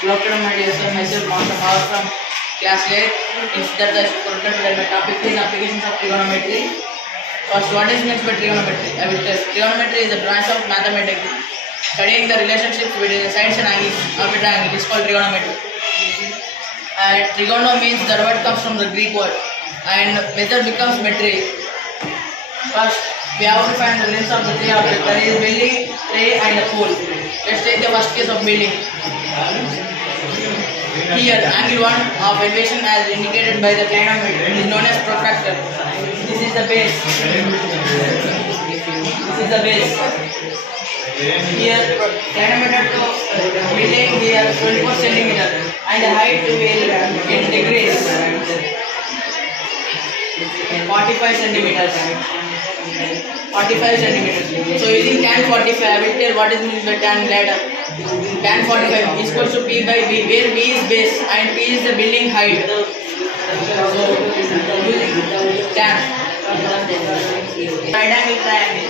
Good afternoon, my dear sir. Myself, Master Power from class 8. That the curriculum my topic is applications of trigonometry. First, what is meant by trigonometry? I will tell. Trigonometry is a branch of mathematics studying the relationships between the sides and angles of a triangle. It is called trigonometry. And trigono means the word comes from the Greek word, and method becomes metry. First, we have to find the lengths of the three objects. That is building, tray, and a pole. Let's take the first case of building. Here, angle 1 of elevation as indicated by the clinometer is known as protractor. This is the base. This is the base. Here, clinometer to building here 24 centimeter, and the height will in degrees 45 centimeters. 45 centimeters. So using tan 45, I will tell what is meant by tan later. Tan 45 is equal to P by B, where B is base and P is the building height. So using tan. Right angle triangle.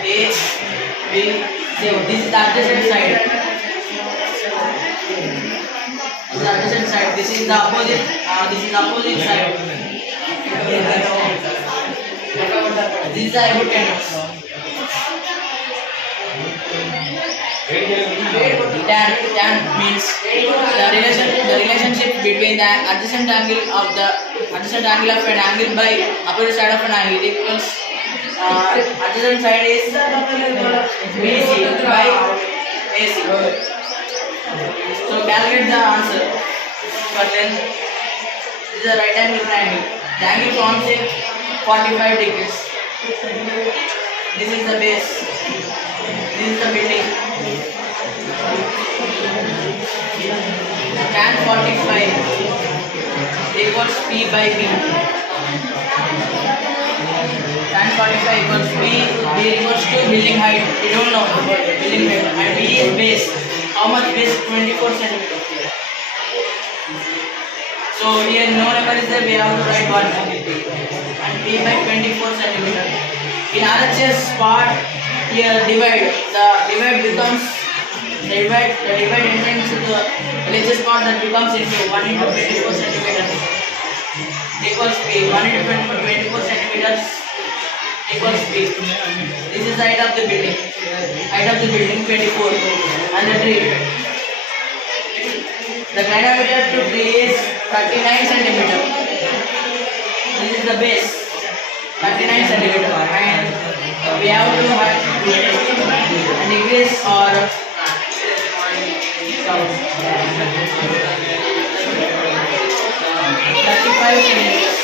A, B, C. This is the adjacent side. This is the adjacent side. This is the opposite. This is the opposite side. This is the hypotenuse. Tan means the relationship between the adjacent angle of an angle by opposite side of an angle equals adjacent side is BC by AC. So calculate the answer. But then this is a right angle triangle. The angle forms in 45 degrees. This is the base. This is the building. Tan 45 equals P by B. Tan 45 equals B equals to building height. We don't know building height. And B is base. How much base? 24 centimeters. So here no number is there. We have to write 1. And P by 24 centimeters. In RHS part, here divide. The divide becomes the divide enters into the LHS part, that becomes into 1 into 24 centimeters equals P. 1 into 24 centimeters equals P. This is the height of the building. Height of the building 24. And the tree. The clinometer to tree is 39 centimeters. This is the base. 39 centimeters. And we have to have degrees or 35 centimeters.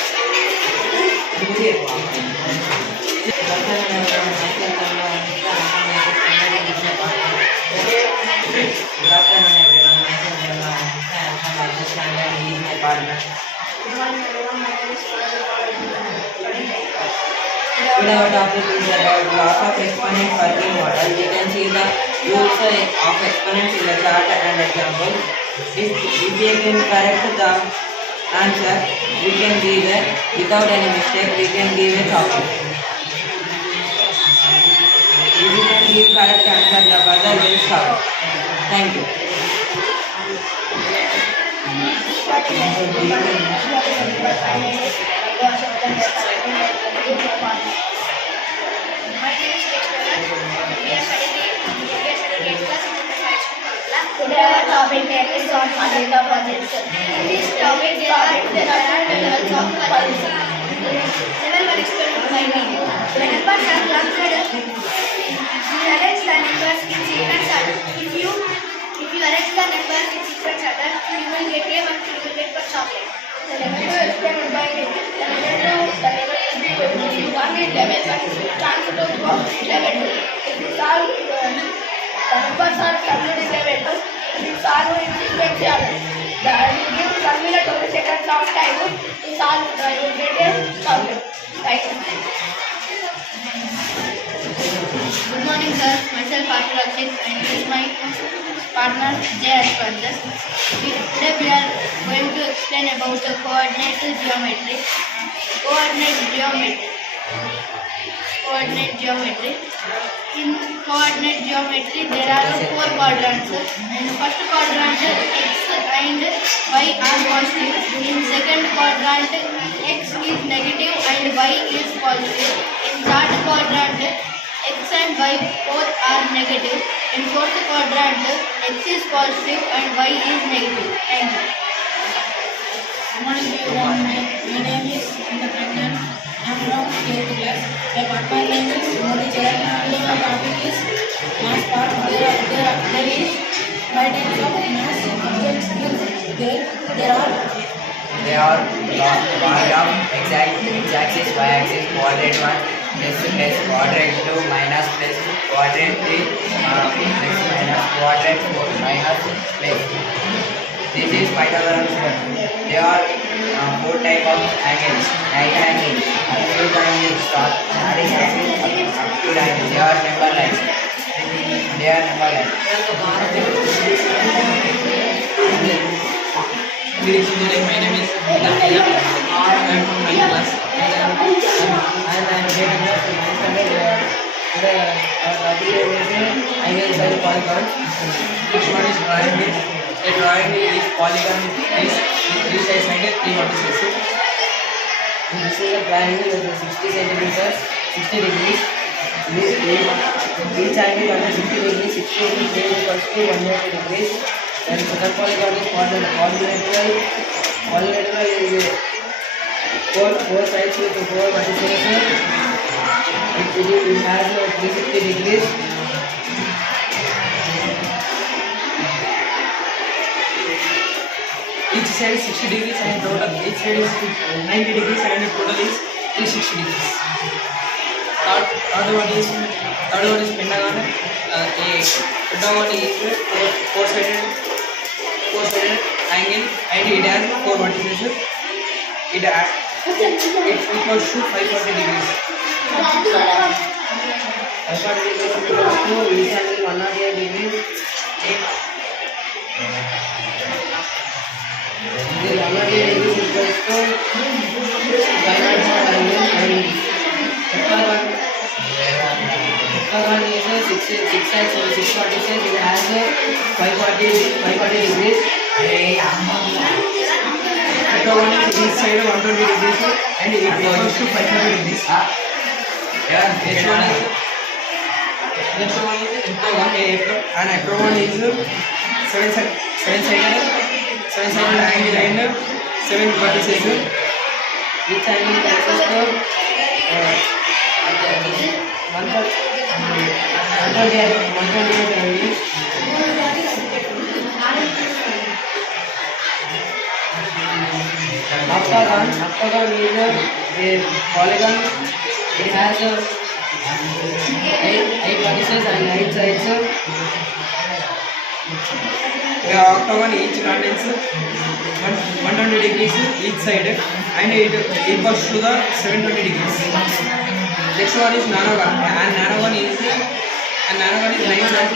Today our topic is about graph of exponent working model. We can see the rules of exponents in the chart and example. If we can correct the answer, we can give it without any mistake. We can give a chocolate. If we can give correct answer, the buzzer will stop. Thank you. Today our topic is on Madhya Pradesh. In this topic there are levels of colors. Level 1 experiment by me. The numbers are clustered. You arrange the numbers in sequence order. If you arrange the numbers in sequence order, you will get a one, you will get one chocolate. The level 2 experiment by me. The level 2 will be 1 in level 1. Transfer to level 2. If you solve the numbers are clustered in level 2. We solve in sequence order. You give 1 minute 20 seconds of time to solve. You will get a chocolate. Thank you. Good morning, sir. Myself Arthur Akshit and this is my partner Jay Ashwardas. Today we are going to explain about the coordinate geometry. Coordinate geometry. coordinate geometry. In coordinate geometry, there are 4 quadrants. In first quadrant, x and y are positive. In second quadrant, x is negative and y is positive. In third quadrant, x and y both are negative. In fourth quadrant, x is positive and y is negative. Thank you. Good morning everyone. My name is Indra. I am from 8th class. My papa name is Modi Charan. Today my topic is mass part. There is 5 types of mass objects. There are diagram, x-axis, y-axis, quadrant 1, plus quadrant 2, minus plus quadrant 3, plus minus quadrant 4, minus plus. This is Pythagoras theorem. There are 4 types of angles: right angle, acute angle, starting angle, acute angle. They are number lines. Good evening, my name is Nitya. I am from 9th class. I am getting up to 9th standard. Today our topic is angles and polygons. Next one is drawing. A drawing is polygon is 3 sides and 3 vertices. And this is a triangle with 60 centimeters, 60 degrees. Each angle under 60 degrees, 60 degrees is equals to 180 degrees. And second polygon is quadrilateral. Quadrilateral is four sides with 4 vertices. It has 360 degrees. Each side is 60 degrees and total each side is 90 degrees and total is 360 degrees. Third one is pentagon. A pentagon is four-sided angle and it has 4 vertices. It equals to 540 degrees. 540 degrees equals to each angle 108 degrees. This 108 degrees equals to 504 angle and heptagon is 6 sides, 6 vertices. It has 540 degrees. Heptagon is each side 120 degrees and it equals to 540 degrees. Next one is heptagon. And heptagon is 7-sided angle and 7 vertices. Each angle consists of 128 angles. Octagon is a polygon. It has 8 vertices and 8 sides. The octagon each contains 120 degrees each side and it equals to the 720 degrees. Next one is nanogon. And nanogon is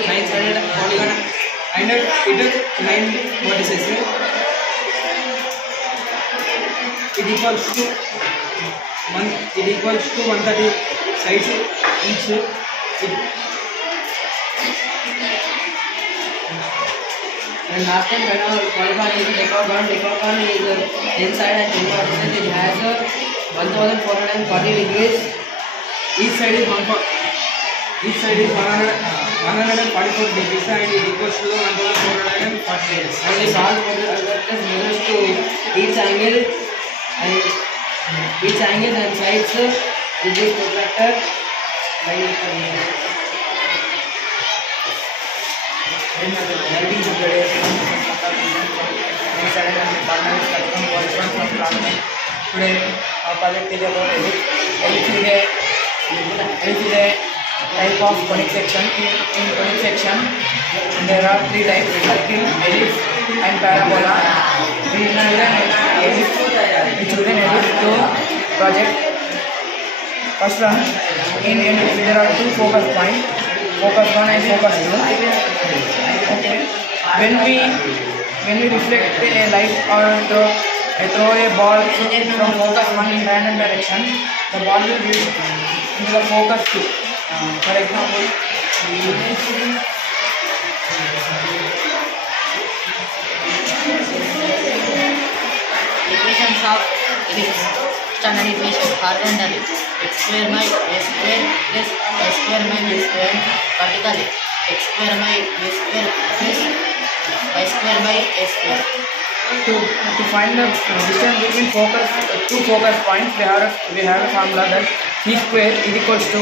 9-sided polygon and it has 9 vertices. It equals to 130 sides each. And last time polygon is decagon. Decagon is 10 side and 10 vertices. It has 1440 degrees. Each side is 144 degrees and it equals to 1440 degrees. And we solve measures to each angle and sides with this protractor. Today our project is about ellipse is a type of conic section. In conic section there are 3 types: circle, ellipse and parabola. We choose an ellipse to project. First one, in ellipse there are 2 focus points, focus 1 and focus 2. Okay. When we reflect a light or throw a ball from focus 1 in random direction, the ball will ఇందులో focus to for example equations of ellipse. Standard equations horizontally x square by a square plus y square by b square. Vertically x square by b square plus y square by a square. to find the distance between two focus points, we have a formula that c square is equals to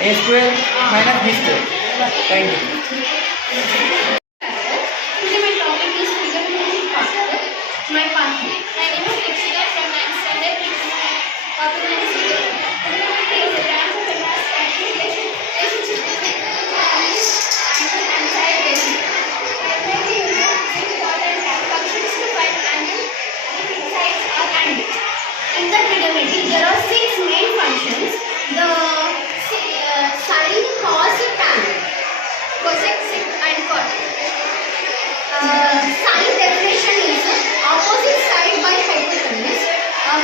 a square minus b square. Thank you. Today my topic is trigonometry part. My partner. My name is Rishika from 9th standard. Topic name is trigonometry is a branch of advanced calculation relationship between angle and side ratio. Trigonometry uses important functions to find angle between sides or angles. In the trigonometry, there are 6 main functions: the sine, cos, tan, cosec, sec, and cot. Sine definition is opposite side by hypotenuse.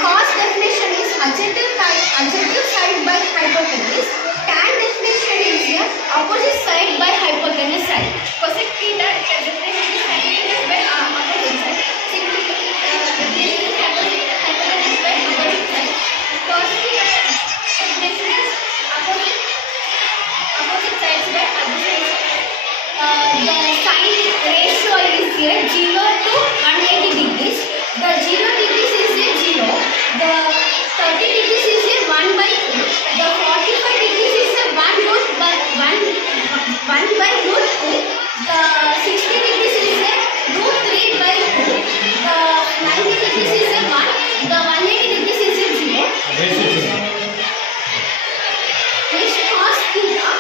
Cos definition is adjective side by hypotenuse. Tan definition is opposite side by hypotenuse side. Cosec theta definition is hypotenuse by opposite side. Sec definition is hypotenuse by opposite side. Cos theta definition is opposite sides by adjacent side. The sine ratio is 0 to 180 degrees. The 0 degrees is 0. The 30 degrees is 1 by 2. The 45 degrees is 1 by root 2. The 60 degrees is root 3 by 2. The 90 degrees is 1. The 180 degrees is 0. Next, cos theta.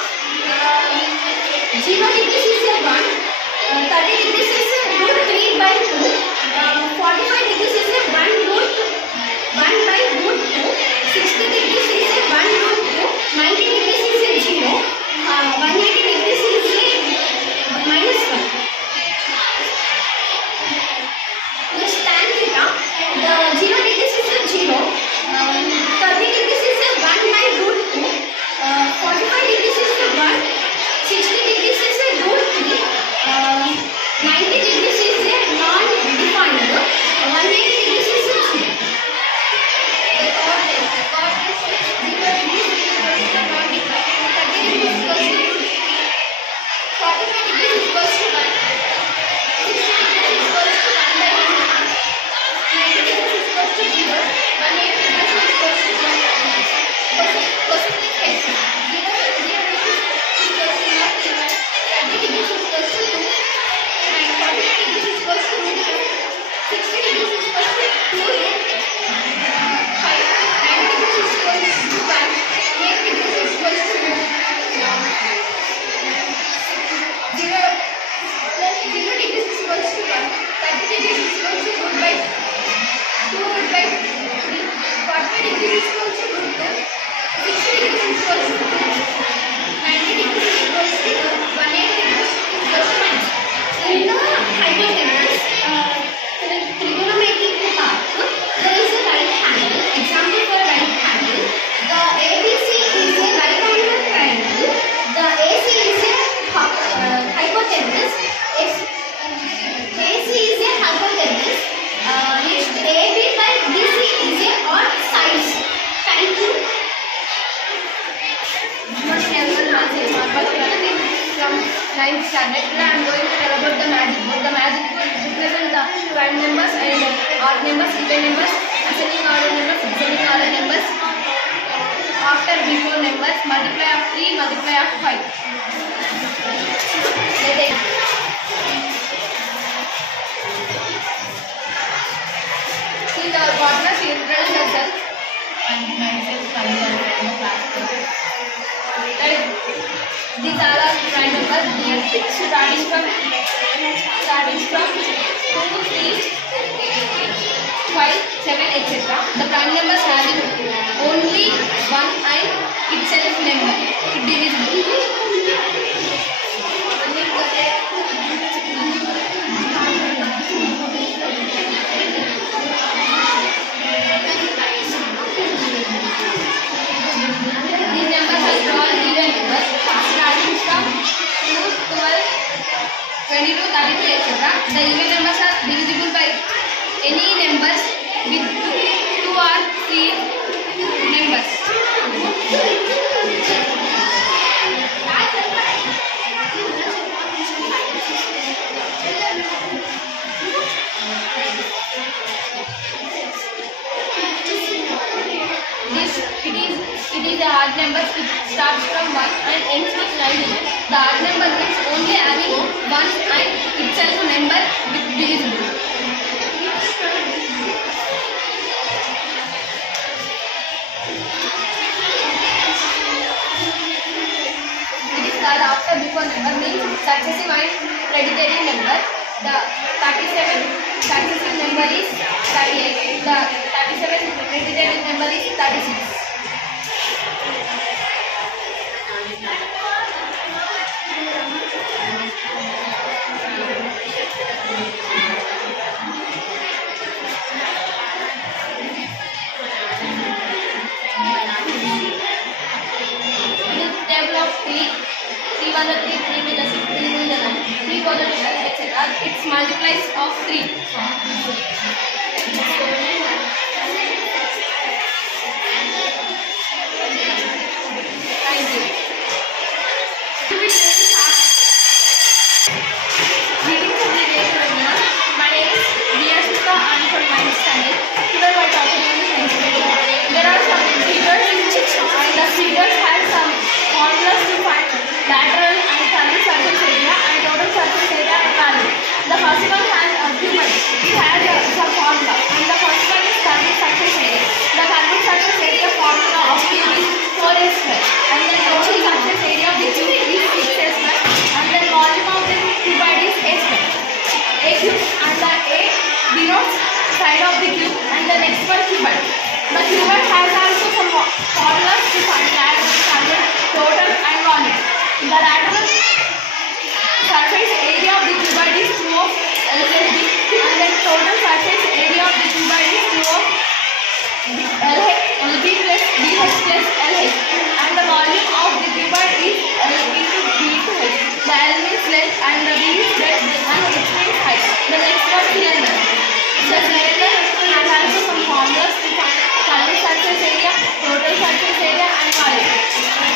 0 degrees is 1. 30 degrees is root 3 by 2. 45 degrees is 1 by root 2. 60 degrees is 1 root 2. 90 degrees is 0. 180 degrees is minus 1. Next, tan theta. The 0 degrees is 0. 30 degrees is 1 by root 2. 45 degrees is 1. 60 degrees is root 3. 90 degrees is non-defined. 180 degrees is 0. The cot is 0 degrees is equals to non-defined. 30 degrees is equals to root 3. 45 degrees is equals to 1. 60 degrees is equals to 1 by root 3. 90 degrees is equals to 0. 180 degrees is equals to 1. Cosec is 0 degrees is equals to non-defined. 30 degrees is equals to 2. And 45 degrees is equals to root 2. 60 degrees is equals to 2 root 5. 90 degrees is equals to 1. 8 degrees is equals to 0. 0 degrees is equals to 1. 30 degrees is equals to root by 2 root by 3. 45 degrees is equals to root 2. 60 degrees is equals to 2. 90 degrees is equals to 180 degrees is equals to minus. In the hypotenuse, trigonometric part, there is a right angle. Example for right angle. The ABC is a right angle triangle. The AC is a hypotenuse. AC is a hypotenuse. Next, AB by BC is a odd sides. Thank you. Good morning everyone, myself Marpa from 9th standard. Today I am going to tell about the magic book. The magic book represents the prime numbers and odd numbers, even numbers, ascending order numbers, descending order numbers, after before numbers, multiply of 3, multiply of 5. See our partner, she introduced herself. And myself, Kavita, I'm a class teacher. These are our prime numbers. They are starting from 2, 3, 5, 7, etc. The prime numbers having only one and itself number. It divisible. These numbers The even numbers are divisible by any numbers with two or three numbers. It is a odd number. It starts from 1 and ends with 99. The odd number means only having 1 and itself a number with divisible. It is called after before number means successive and predicatory number. The 37 successive number is 38. The 37 predicatory number is 36. Table of 3, 3 1 3, 3 with the 6, 3 with the 9, 3 for the 12, etc. It's multiplies of 3. Thank you. Greetings of the day, everyone. My name is Vyasika and from my standard. Today my topic is menstruation. There are some figures and the figures have some formulas to find lateral and tangent surface area and total surface area and value. The first one has argument. It has some formula and the first one is tangent surface area. The tangent surface area formula of cube is 4a square and the total surface area of the cube is 6a square and the volume of the cuboid is a square. A cube and the A denotes side of the cube and the next one cuboid. The cuboid has also some formulas to find lateral, tangent, total and volume. The lateral surface area of the cuboid is 2 of L plus B and the total surface area of the cuboid is 2 of LB plus BH plus LH and the volume of the cuboid is L into B into H. The L means length and the B is breadth and H means height. The next one cylinder. The cylinder has also some formulas to find tangent surface area, total surface area and volume.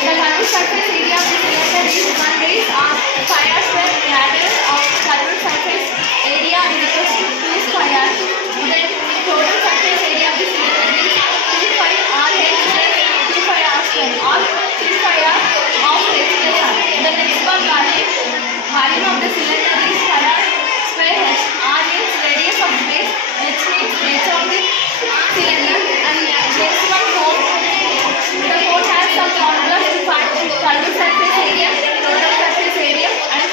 The tangent surface area of the cylinder is 1 base on pi r square. Lateral of tangent surface area is equal to 2 pi r. Then total surface area of the cylinder is 2 pi r h plus 2 pi r square or 2 pi r of h plus r. The next one volume. Volume of the cylinder is pi r square h. R means radius of base. H means h of the cylinder and next one cone. The cone has some formulas to find tangent surface area, total surface area and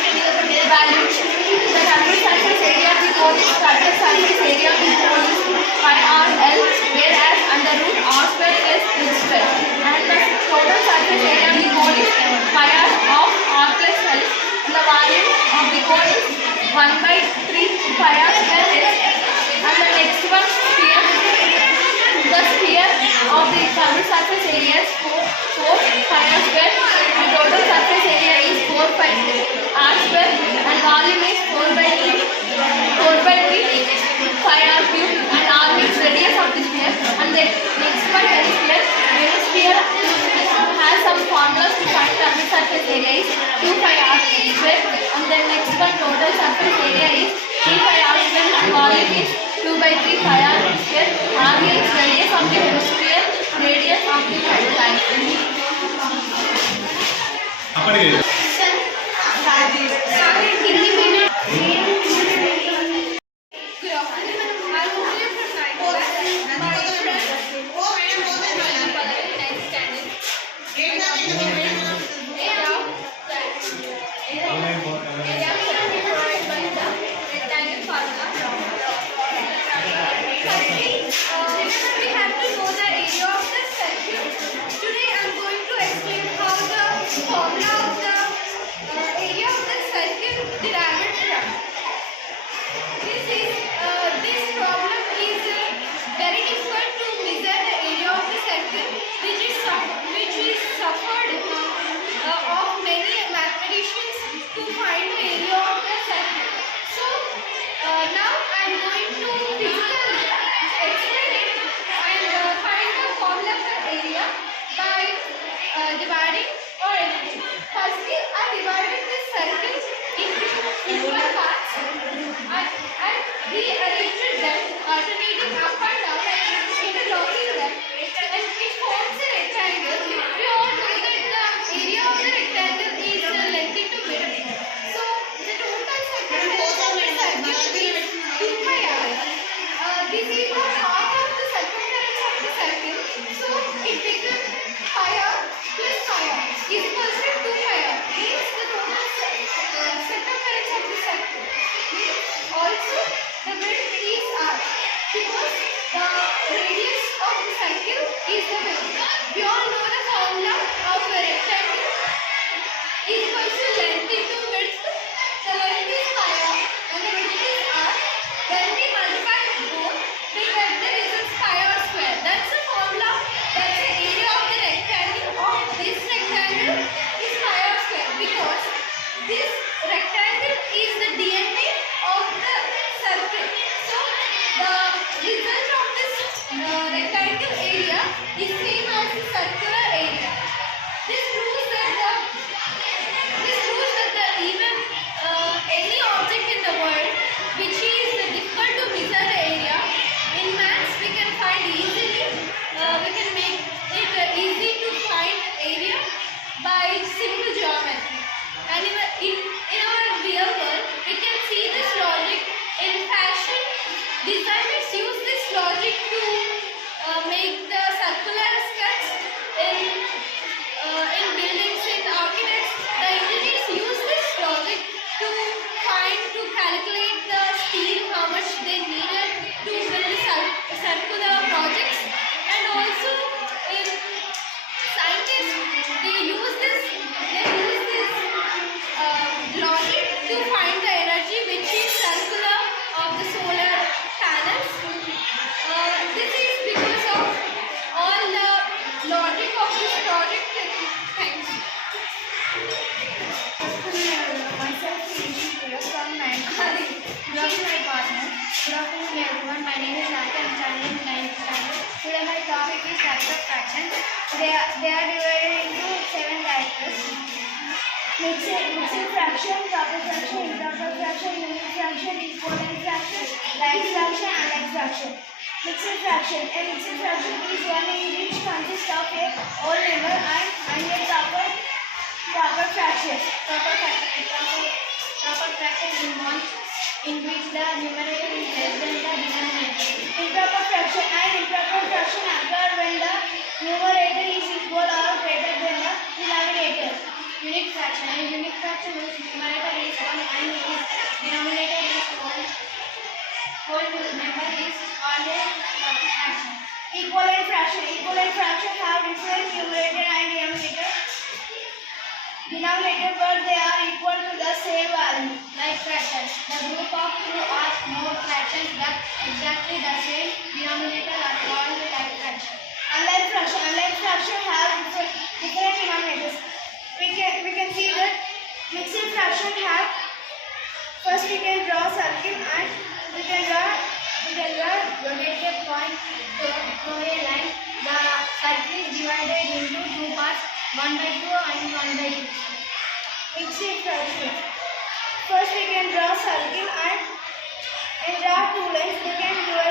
value. The tangent surface area of the cone is tangent surface area of the cone is pi r l whereas under root r square plus h square and the total surface area of the cone is pi r of r plus l and the volume of the cone is 1 by 3 pi r square h and the next one sphere. The sphere of the tangent surface area is 4 pi r square and total surface area is 4 pi r square and volume is 4 by 3 pi r cube and r means radius of the sphere and the next one hemisphere. Hemisphere has some formulas to find tangent surface area is 2 pi r square and the next one total surface area is 3 pi r square and volume is 2 by 3 pi r square. R means radius of the hemisphere, radius of the line. Today I am going to explain how the formula of the dividing or anything. Firstly, I divided this circle into equal parts and rearranged them, alternating up and down and interlocking them, and it forms a rectangle. We all know that the area of the rectangle is length into width. So the total circumference of the circle is 2 pi r. This is the half of the circumference of the circle. So it becomes pi r plus pi r is equals to 2 pi r. Means the total circumference of the circle. Also the width is r because the radius of the circle is the width. We all know the formula of a rectangle is equals to length into width. The length is pi r and the width is r. When we multiply both, we get the result pi r square. That's the formula. That's the area of the rectangle of this rectangle is pi r square because this rectangle is the DNA of the circle. So the result of this rectangle area is same as the circular area. This proves that the even any object in the world which is difficult to measure the area, in maths we can find easily, we can make it easy to find area by simple geometry. And in our real world, we can see this logic in fashion. Designers use this logic to make the circular sketch in buildings. In architects, the engineers use this logic to calculate the steel, how much they needed to build circular projects. And also in scientists, they use this logic to find the energy which is circular of the solar panels. This is because of all the logic of this project. Thanks. Myself is from 9th class. This is my partner. Good afternoon everyone. My name is Nata. I am studying in 9th standard. Today my topic is factor fraction. They are divided into 7 characters. Mixed fraction, proper fraction, improper fraction, unit fraction, equivalent fraction, right fraction, and like fraction. Mixed fraction. A mixed fraction is one in which consists of a whole number and a proper fraction. Proper fraction is one in which the numerator is less than the denominator. Improper fraction and improper fraction occur when the numerator is equal or greater than the denominator. Unit fraction. A unit fraction whose numerator is 1 and whose denominator is 1. Whole number is called a fraction. Equivalent fraction. Equivalent fraction have different numerator and denominator, but they are equal to the same value. Like fraction. The group of two or more fractions that exactly the same denominator are called like fraction. Unlike fraction. Unlike fraction have different denominators. We can see that mixed fraction have. First we can draw a circle and we can rotate a point to a line. The circle is divided into 2 parts, 1 by 2 and 1 by 2. Mixed fraction. First we can draw a circle and draw 2 lines. We can divide